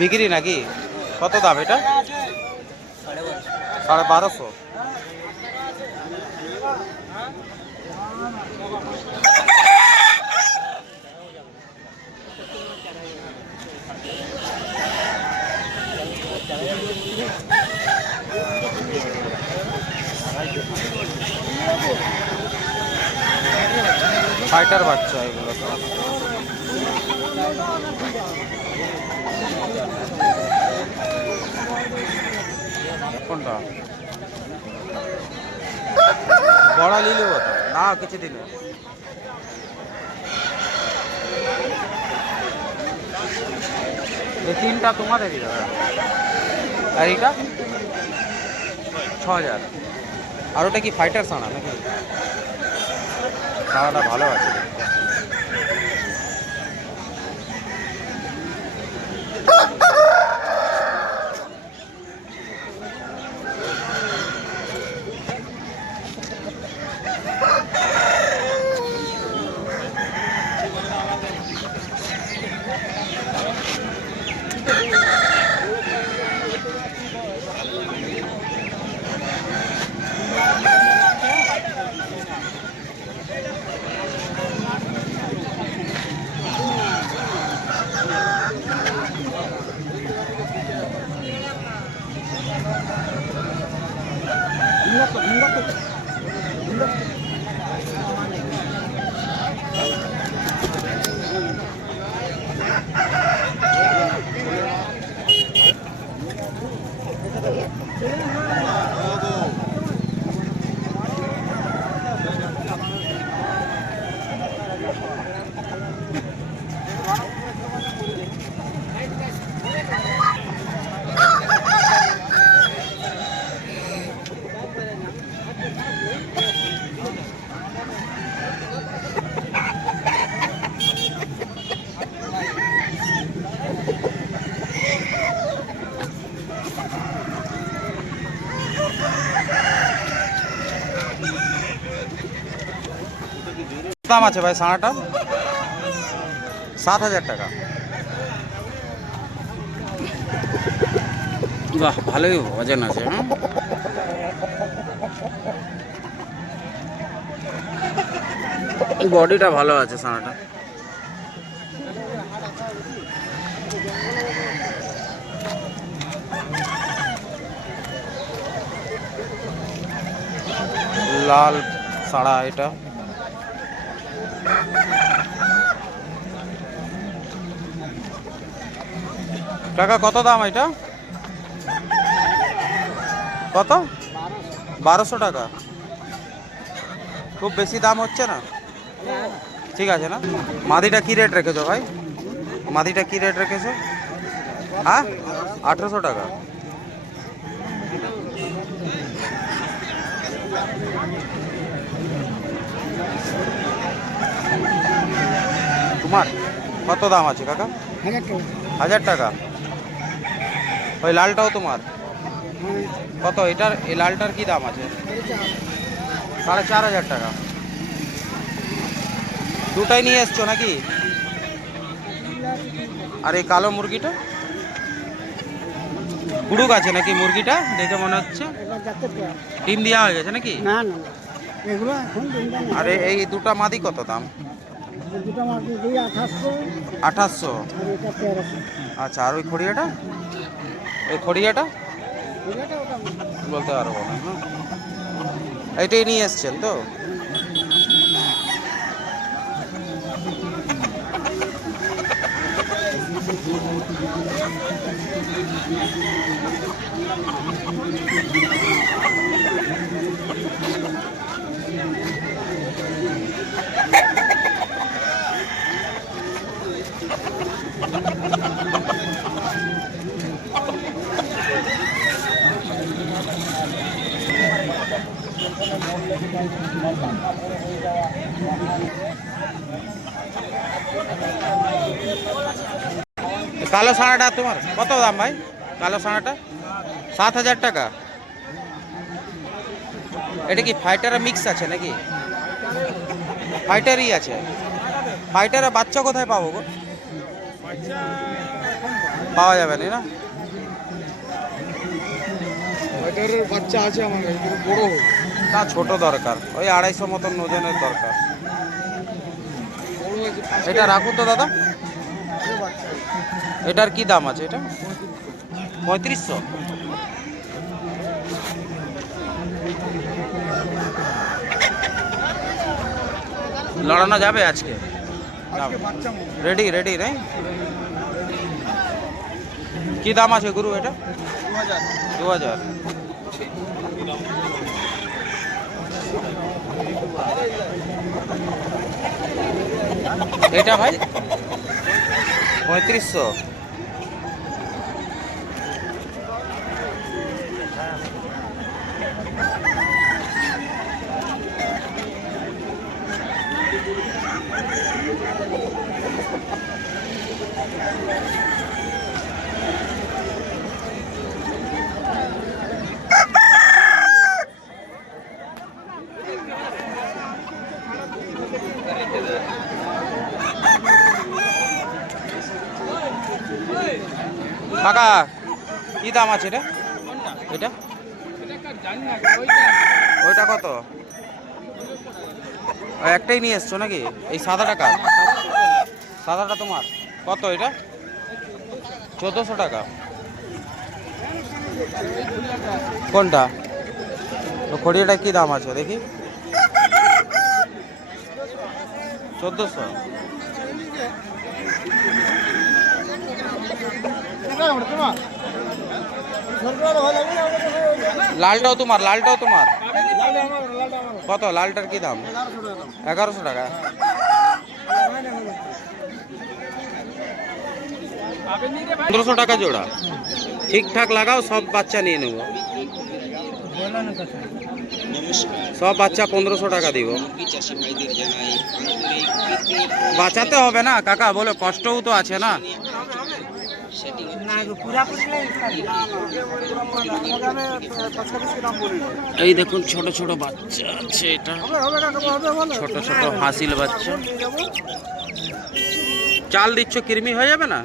বিক্রি নাকি? কত দাম এটা? 1250। ফাইটার বাচ্চা এগুলো তো। কোনটা বড় লিলি হতো না কিছু দিনে? এই তিনটা তোমাদেরই দাদা? আর এটা 6000। আর ওটা কি ফাইটার সানা নাকি? সানাটা ভালো আছে। দাম আছে ভাই সানাটা? 7000 টাকা। বাহ, ভালোই ওজন আছে। বডিটা ভালো আছে সানাটা। লাল সাড়া এটা। কাকা কত দাম এটা? কত? 1200 টাকা। খুব বেশি দাম হচ্ছে না? ঠিক আছে না? মাদিটা কি রেট রেখেছো ভাই? মাদিটা কি রেট রেখেছো? হ্যাঁ, 1800 টাকা। তোমার কত দাম আছে কাকা? 1000 টাকা। ওই লালটাও তোমার? কত এটার? এই লালটার কি দাম আছে? 4500 টাকা। দুটাই নিয়ে এসছো নাকি? আর এই কালো মুরগিটা কুড়ুক আছে নাকি? মুরগিটা দেখে মনে হচ্ছে ডিম দেওয়া হয়ে গেছে নাকি? না না, এগুলো এখন আরে এই দুটা মাদি কত দাম? দুটো মাদি 2800। 2800। আচ্ছা, আর ওই খড়িয়াটা? ওই খড়িয়াটা বলতে পারবো না। এইটাই নিয়ে এসছেন তো? কালো সানাটা তোমার কত দাম ভাই? কালো সানাটা 7000 টাকা। এটা কি ফাইটার মিক্স আছে নাকি? ফাইটারই আছে। ফাইটারের বাচ্চা কোথায় পাবো গো? পাওয়া যাবে না? ফাইটারের বাচ্চা আছে আমার কাছে, কিন্তু বড় হোক। না, ছোট দরকার, ওই 250 মতন ওজনের দরকার। বড় হয়েছে 5 এটা রাখুন তো দাদা। কেজি বাচ্চা। এটার কি দাম আছে? এটা 3500। লড়ানো যাবে আজকে? আজকে বাচ্চা মনে হয়। রেডি রেডি নেই? কি দাম আছে গুরু এটা? 2000। 2000। এটা ভাই 3500। কাকা কি দাম আছে এটা? এটা ওইটা কত? ওই একটাই নিয়ে এসছো নাকি? এই সাদাটা কার? সাদাটা তোমার? কত এটা? 1400 টাকা। কোনটা? তো খড়িয়াটা কি দাম আছে দেখি? 1400। লালটাও তোমার? লালটাও তোমার? কত লালটার কি দাম? 1100 টাকা। 1500 টাকা জোড়া। ঠিকঠাক লাগাও, সব বাচ্চা নিয়ে নেব। সব বাচ্চা 1500 টাকা দিব। বাঁচাতে হবে না কাকা, বলে কষ্টও তো আছে না। এই দেখুন ছোট ছোট বাচ্চা আছে, এটা ছোট ছোট হাসিল বাচ্চা। চাল দিচ্ছ, কৃমি হয়ে যাবে না?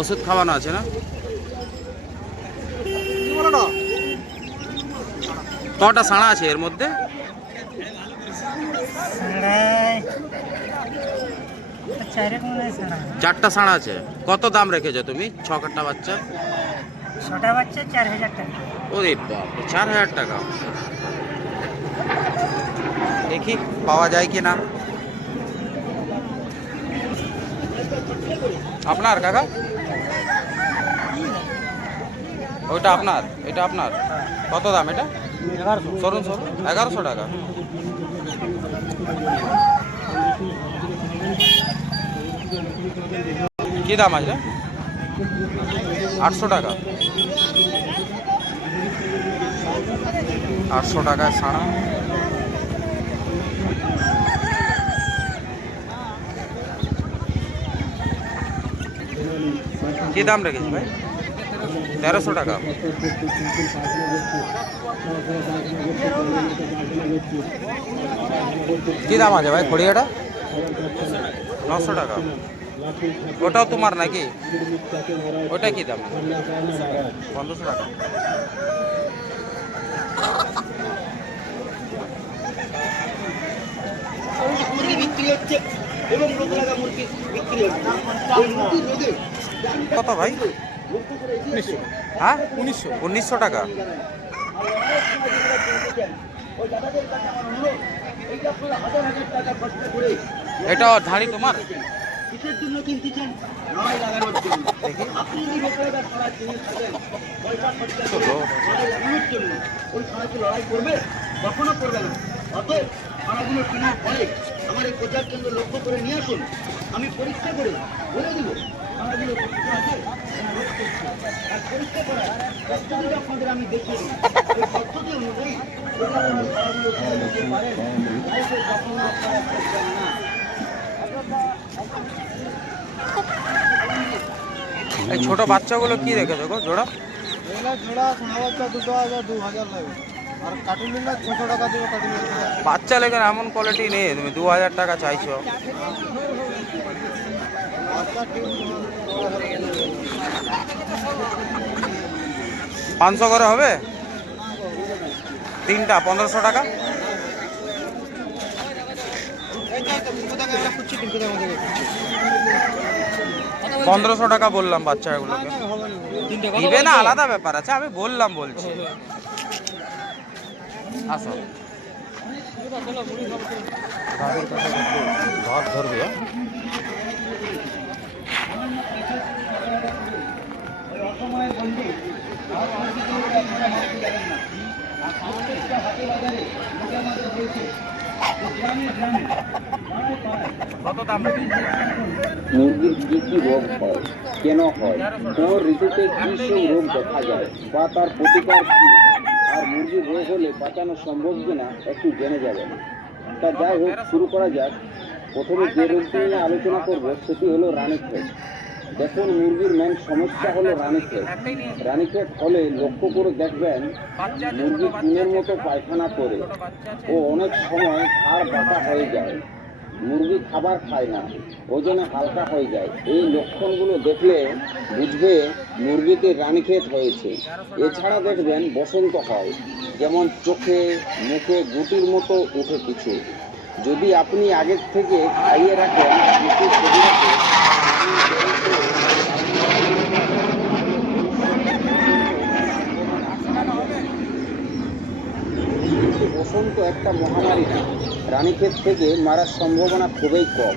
ওষুধ খাওয়ানো আছে না? কটা সাড়া আছে এর মধ্যে? চারটা সাড়া আছে। কত দাম রেখেছো তুমি? 6টা বাচ্চা? 6টা বাচ্চা 4000 টাকা। ওরে বাপ, 4000 টাকা। দেখি পাওয়া যায় কি না। আপনার কাকা? ওইটা আপনার, এটা আপনার? কত দাম এটা? 1100। সরুন সরুন, 1100 টাকা। কি দাম আছে? 800 টাকা। 800 টাকায় সাড়া। কি দাম রেখেছি ভাই? 1300 টাকা। কি দাম আছে ভাই খড়িয়াটা? 900 টাকা। ওটাও তোমার নাকি? ওটা কি দাম? 1500 টাকা। মুরগি বিক্রি হচ্ছে এবং লোক লাগা মুরগি বিক্রি হচ্ছে। ওই মুরগি রোদে কত ভাই? হ্যাঁ 1900 টাকা। ওই দাদাদের কাছে আমার অনুরোধ, এই যে আপনারা হাজার হাজার টাকা খরচা করে এটা ধাড়ি তোমার? কিসের জন্য কিনতেছেন? লড়াই লাগানোর জন্য। দেখি। আপনি যদি লোক লাগা ছাড়া কিনে থাকেন, পয়সা খরচা করে লড়াই লাগানোর জন্য, ওই ছাড়া কি লড়াই করবে? কখনো করবে না। অতএব ছাড়াগুলো কেনার পরে আমার এই প্রচার কেন্দ্র লক্ষ্য করে নিয়ে আসুন, আমি পরীক্ষা করে বলে দিব ছাড়াগুলো সুস্থ আছে না রোগ করছে। আর পরীক্ষা করার পদ্ধতিটা আপনাদের আমি দেখিয়ে দিই। ওই পদ্ধতি অনুযায়ী যদি আপনারা ছাড়াগুলো কিনে নিতে পারেন, তাহলে কখনো আপনারা করবেন না। এই ছোট বাচ্চাগুলো কি রেখেছো গো জোড়া? এগুলা জোড়া সোনা বাচ্চা দুটো আছে 2000 লাগবে। আর কার্টুন নিলে 600 টাকা দেবো কার্টুন। বাচ্চা লেগে এমন কোয়ালিটি নেই, তুমি 2000 টাকা চাইছো। বাচ্চা ঠিক 500 করে হবে, তিনটা 1500 টাকা। এই তো কোথা থেকে আমরা খুঁজছি, কোথা থেকে 1500 টাকা বললাম বাচ্চাগুলোকে। দিবে না আলাদা ব্যাপার আছে, আমি বলছি। আসো ধর ধরবি। কত দাম? মুরগির কি কি রোগ হয়, কেন হয়, কোন ঋতুতে কি সব রোগ দেখা যায় বা তার প্রতিকার কি, আর মুরগির রোগ হলে বাঁচানো সম্ভব কিনা একটু জেনে যাবেন। তা যাই হোক, শুরু করা যাক। প্রথমে যে রোগটি নিয়ে আলোচনা করব সেটি হলো রানীক্ষেত। দেখুন, মুরগির মেন সমস্যা হলো রানীক্ষেত। রানীক্ষেত হলে লক্ষ্য করে দেখবেন মুরগি চুনের মতো পায়খানা করে ও অনেক সময় হাড় বাঁকা হয়ে যায়। মুরগি খাবার খায় না, ওজনে হালকা হয়ে যায়। এই লক্ষণগুলো দেখলে বুঝবে মুরগিতে রানীক্ষেত হয়েছে। এছাড়া দেখবেন বসন্ত হয়, যেমন চোখে মুখে গুটির মতো উঠে কিছু। যদি আপনি আগের থেকে খাইয়ে রাখেন বসন্ত একটা মহামারী না, রানীক্ষেত থেকে মারার সম্ভাবনা খুবই কম।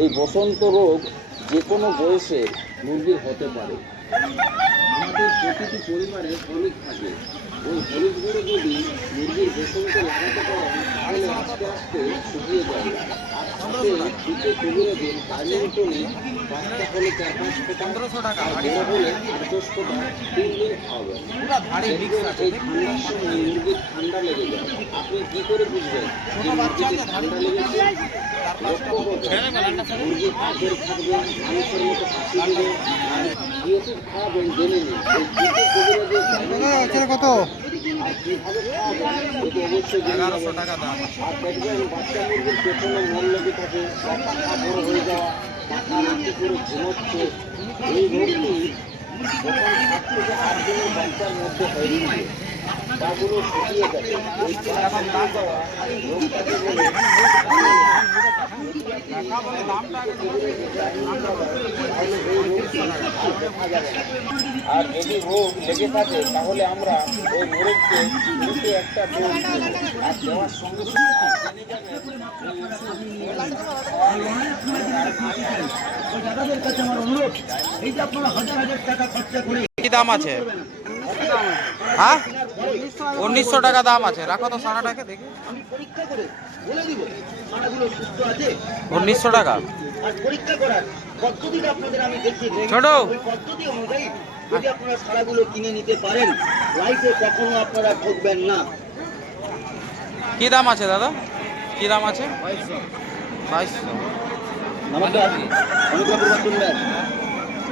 এই বসন্ত রোগ যে কোনো বয়সের মুরগির হতে পারে। আমাদের প্রতিটি পরিবারে হলুদ থাকে। ওই হলুদগুলো যদি মুরগির বসন্ত লাগাতে পারেন তাহলে আস্তে আস্তে শুকিয়ে যাবে। আর সাথে শীতে কবিরাজের কাজের টনে বাচ্চা হলে 4-5 ফোঁটা, 1500 টাকা। আর বড় হলে 8-10 ফোঁটা 3 দিন খাওয়াবেন। এই ঠান্ডার সময় মুরগির ঠান্ডা লেগে যায়। আপনি কি করে বুঝবেন যে মুরগিতে ঠান্ডা লেগেছে? লক্ষ্য করবেন মুরগির পাশের থাকবেন, মানুষের মতো হাসি দেবে, আর কি ওষুধ খাওয়াবেন জেনে নিন। এই শীতে কবিরাজের কত? আর কিভাবে খাওয়াবেন এটি অবশ্যই জেনে 1100 নেবেন। টাকা দাম। আর দেখবেন বাচ্চা মুরগির পেছনে মল লেগে থাকে বা পাখা বড় হয়ে যাওয়া, পাখা নিচে করে ঘুমোচ্ছে। এই রোগটি যখন 7 থেকে 8 দিনের বাচ্চার মধ্যে হয়ে থাকে, তাগুলো শুকিয়ে যাবে। ওই পাখা শুকিয়ে যাওয়া রোগটাকে বলে আর যদি রোগ লেগে থাকে তাহলে আমরা ওই মুরগকে মুখে একটা ডোজ দেব, আর দেওয়ার সঙ্গে সঙ্গে জেনে যাবেন দাদাদের কাছে আমার অনুরোধ, এই যে আপনারা হাজার হাজার টাকা খরচা করে কি দাম আছে? হ্যাঁ 1900 টাকা দাম আছে। রাখো তো সারাটাকে দেখি। আমি পরীক্ষা করে বলে দিব ছানাগুলো সুস্থ আছে। 1900 টাকা। আর পরীক্ষা করার পদ্ধতিটা আপনাদের আমি দেখিয়ে দিই। ছোট। ওই পদ্ধতি অনুযায়ী যদি আপনারা ছানাগুলো কিনে নিতে পারেন, লাইফে কখনো আপনারা ঠকবেন না। কি দাম আছে দাদা? কি দাম আছে? 2200। নমস্কার, অনুগ্রহপূর্বক শুনবেন।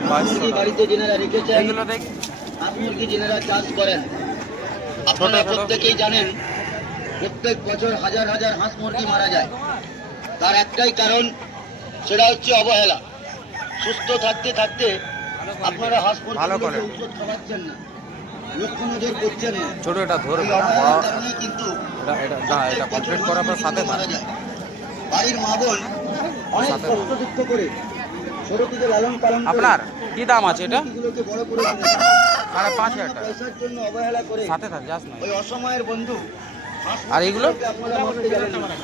হাঁস 2200 মুরগি টাকা। বাড়িতে যেনারা রেখেছেন, এগুলো দেখি। হাঁস মুরগি যেনারা চাষ করেন, আপনারা ছোট। প্রত্যেকেই জানেন প্রত্যেক বছর হাজার হাজার হাঁস মুরগি মারা যায়। তার একটাই কারণ, সেটা হচ্ছে অবহেলা। সুস্থ থাকতে থাকতে আপনারা হাঁস ভালো মুরগিগুলোকে করে। ওষুধ খাওয়াচ্ছেন না, লক্ষ্য নজর করছেন না। ছোট এটা এই ধরবে না। অবহেলার কারণেই কিন্তু এটা কমপ্লিট করার পর সাথে থাক। মারা যায়। বাড়ির মা বোন অনেক সাথে কষ্ট দুঃখ করে ছোট থেকে লালন পালন করে আপনার কি দাম আছে এটা? মুরগিগুলোকে বড় করে তুলেছে। 5500 টাকা। পয়সার জন্য অবহেলা করে সাথে থাক, যাস না। ওই অসময়ের বন্ধু হাঁস আর এগুলো? মুরগিগুলোকে আপনারা মারতে যাবেন না।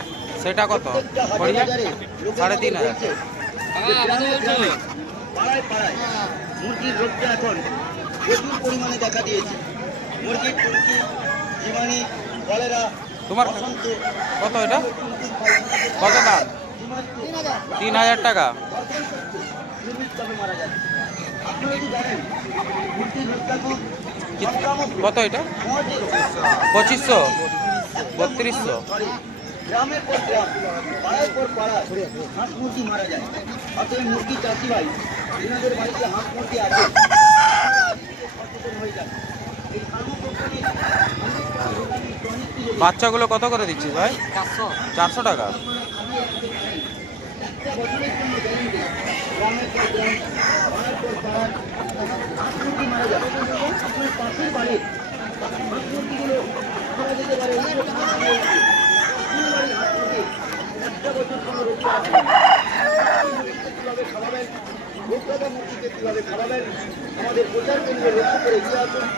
সেটা কত? প্রত্যেকটা হাটে করিয়া বাজারে লোকে 3500। বলছে যে গ্রামে গ্রামে, পাড়ায় পাড়ায় মুরগির রোগটা এখন প্রচুর পরিমাণে দেখা দিয়েছে। মুরগির টুনকি, জীবাণু, কলেরা, তোমার বসন্ত, কত এটা? কত দাম? 3000 টাকা। নির্মিতভাবে মারা যায়। আপনারা কি জানেন মুরগির রোগটা খুব সংক্রামক রোগ। কত এটা? সহজে রোগ। 2500, 3200। গ্রামের পর গ্রাম, পাড়ার পর পাড়া হাঁস মুরগি মারা যায়। অতএব মুরগি চাষি ভাই, এনাদের বাড়িতে হাঁস মুরগি আছে, সচেতন হয়ে যান। এই সার্বক্ষণিক বাচ্চাগুলো কত করে দিচ্ছিস ভাই? 400 টাকা।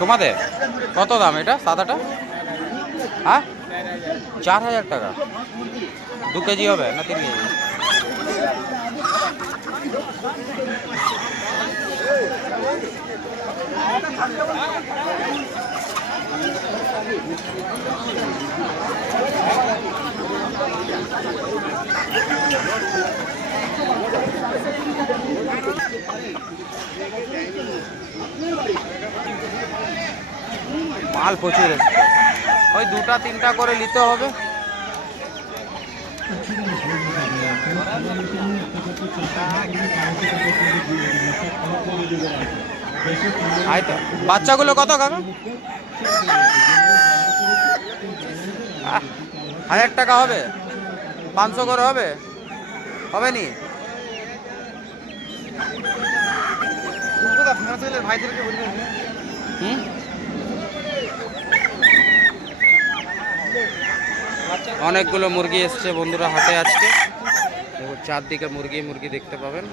তোমাদের কত দাম এটা সাদাটা? হ্যাঁ, 4000 টাকা। 2 কেজি হবে না 3 কেজি? মাল প্রচুর এসছে, ওই 2-3টা করে নিতে হবে। বাচ্চাগুলো কত কাকা? 1000 টাকা হবে? 500 করে হবে? হবে নি? হুম, অনেকগুলো মুরগি এসছে বন্ধুরা হাটে আজকে। চারদিকে মুরগি দেখতে পাবেন।